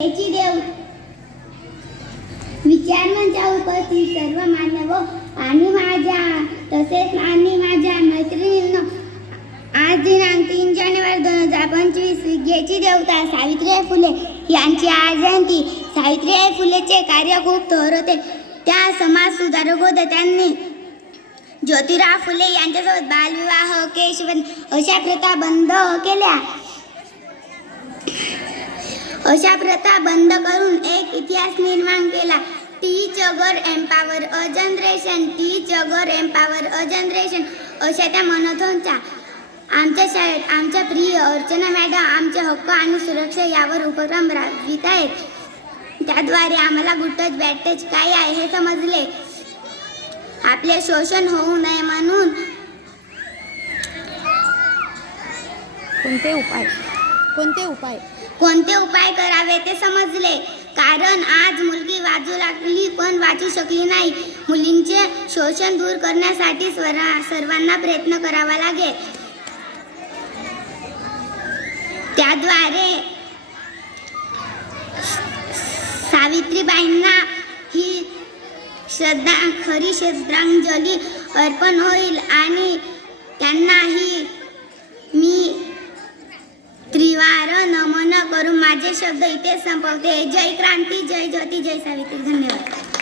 याची देव विचार मंचा उपस्थित सर्व मानव आणि माझ्या तसेच आणि माझ्या मैत्रिणींनो आज दिनांक तीन जानेवारी दोन हजार पंचवीस विद्येची देवता सावित्रीबाई फुले यांची आज जयंती सावित्रीबाई फुलेचे कार्य खूप थोर होते त्या समाज सुधारक होते त्यांनी ज्योतिराव फुले यांच्यासोबत बालविवाह केशवन अशा प्रथा बंद केल्या अशा प्रथा बंद करून एक इतिहास निर्माण केला. टीच अगर एम्पावर अ जनरेशन टीच अगर एम्पावर अ जनरेशन अशा त्या मनोथोनच्या आमच्या शाळेत आमच्या प्रिय अर्चना मॅडम आमचे हक्क आणि सुरक्षा यावर उपक्रम राबवित आहेत. त्याद्वारे आम्हाला गुड टच बॅड टच काय आहे हे समजले. आपले शोषण होऊ नये म्हणून कोणते उपाय? कोणते उपाय? कोणते उपाय करावे ते समजले. कारण आज मुलगी वाचू लागली पण वाचू शकली नाही. मुलींचे शोषण दूर करण्यासाठी स्वरा सर्वांना प्रयत्न करावा लागेल. त्याद्वारे सावित्रीबाईंना ही श्रद्धा खरी श्रद्धांजली अर्पण होईल आणि त्यांना ही माझे शब्द इथे संपवते। जय क्रांती जय ज्योती जय सावित्री. धन्यवाद.